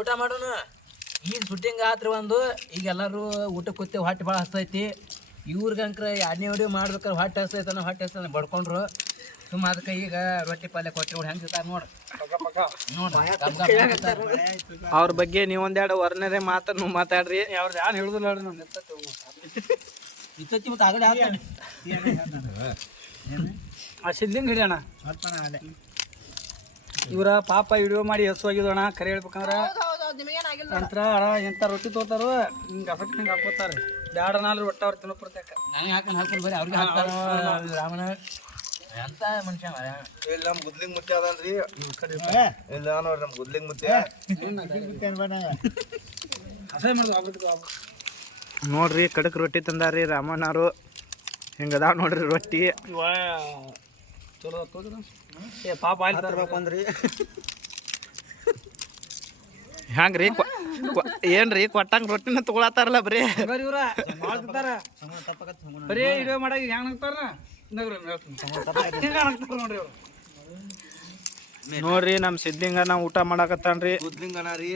ಊಟ ಮಾಡೋಣ. ಈಗ ಶೂಟಿಂಗ್ ಆತ್ರಿ ಒಂದು. ಈಗ ಎಲ್ಲರೂ ಊಟ ಕೂತಿ ಹೊಟ್ಟೆ ಭಾಳ ಹಸ್ತೈತಿ ಇವ್ರಿಗಂಕ್ರ ಎರಡನೇ ಹೊಡಿ ಮಾಡ್ಬೇಕಾದ್ರೆ ಹೊಟ್ಟೆ ಹಸ್ತೈತನ ಹೊಟ್ಟೆ ಹಸ್ತನ ಬಡ್ಕೊಂಡ್ರು. ಸುಮ್ಮ ಅದಕ್ಕೆ ಈಗ ರೊಟ್ಟಿ ಪಲ್ಯ ಕೊಟ್ಟರೆ ನೋಡಿ. ಹೆಂಗೆ ಇರ್ತಾರೆ ನೋಡ್ರಿ ನೋಡ್ರಿ ಅವ್ರ ಬಗ್ಗೆ ನೀವು ಒಂದೆರಡು ವರ್ಣನೆ ಮಾತು ನೀವು ಮಾತಾಡ್ರಿ. ಅವ್ರ ಯಾರು ಹೇಳುದಿಲ್ಲ ನೋಡ್ರಿ ನಾನು ಇತ್ತತ್ತಿ ಮತ್ತೆ ಆಗಡೆ ಆ ಹಿಡಿಯೋಣ. ಇವರ ಪಾಪ ವಿಡಿಯೋ ಮಾಡಿ ಹೆಸರು ಆಗಿದೋಣ ಕರೆ ಹೇಳ್ಬೇಕಂದ್ರ. ನಂತರ ಎಂತ ರೊಟ್ಟಿ ತೋತಾರು ಹಿಂಗೆ ಹಸಕ್ ಹಿಂಗೆ ಹಾಕೋತಾರೆ ಬ್ಯಾಡ ನಾಲ್ರು ಒಟ್ಟ ಅವ್ರು ತಿನ್ನೋ ಪ್ರತ್ಯೇಕ ನನಗೆ ಹಾಕೊಂಡು ಹಾಕೊಂಡು ಬರೀ ಅವ್ರಿಗೆ ಹಾಕ್ತಾರ ರಾಮನ. ಎಂತ ಮನುಷ್ಯ. ಇಲ್ಲಿ ನಮ್ ಗುದ್ಲಿಂಗ್ ಮುತ್ಯ ಅದನ್ರಿ ಇಲ್ಲ ನೋಡ್ರಿ ನಮ್ ಗುದ್ಲಿಂಗ್ ಮುತ್ಯ. ಹಸೆ ಮಾಡೋದು ನೋಡ್ರಿ ಕಡಕ್ ರೊಟ್ಟಿ ತಂದಾರಿ ರಾಮಣ್ಣವ್ರು ಹಿಂಗದಾವ್ ನೋಡ್ರಿ ರೊಟ್ಟಿ. ಚಲೋ ಏ ಪಾಪ ಆಯ್ತು ಅಂದ್ರಿ. ಹ್ಯಾಂಗ್ರಿ? ಕ್ವ- ಕ್ವ- ಏನ್ರಿ? ಕೊಟ್ಟಂಗ ರೊಟ್ಟಿನ ತಗೊಳತಾರಲ್ಲ ಬರೀ? ಬರೀ ಇವ್ರ ತಿಂತಾರ. ಬರೀ ವಿಡಿಯೋ ಮಾಡಾಗ ಹೆಂಗ್ ಹಾಕ್ತಾರ ನೋಡ್ರಿ ಅವ್ರು ನೋಡ್ರಿ ನಮ್ ಸಿದ್ಲಿಂಗ ನಾವು ಊಟ ಮಾಡಾಕತ್ತಾನ್ರಿ. ಅಣ್ಣ ರೀ.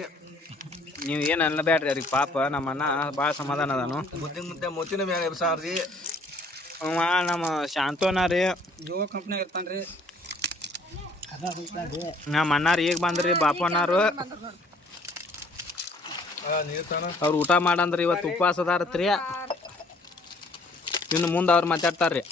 ನೀವ್ ಏನ್ ಅನ್ನಬೇಡ್ರಿ ಅವ್ರಿಗೆ ಪಾಪ ನಮ್ಮ ಅಣ್ಣ ಭಾಳ ಸಮಾಧಾನ ಅದಾನು. ಮುದ್ದೆ ಮುದ್ದೆ ಮೊತ್ತಿನ ಮೇಲೆ ಎಬ್ಸಾರ್ರಿ. ಅವ ನಮ್ಮ ಶಾಂತೋನ ರೀ. ಜೋ ಕಂಪ್ನಿಯಾಗ ರೀ ನಮ್ಮ ಅಣ್ಣಾರ್ ಈಗ ಬಂದ್ರಿ ಬಾಪಣ್ಣಾರು ಅವ್ರು ಊಟ ಮಾಡಂದ್ರಿ ಇವತ್ತು ಉಪವಾಸ ಅದಾರತ್ರಿ ಇನ್ನು ಮುಂದೆ ಅವ್ರು ಮಾತಾಡ್ತಾರ್ರಿ.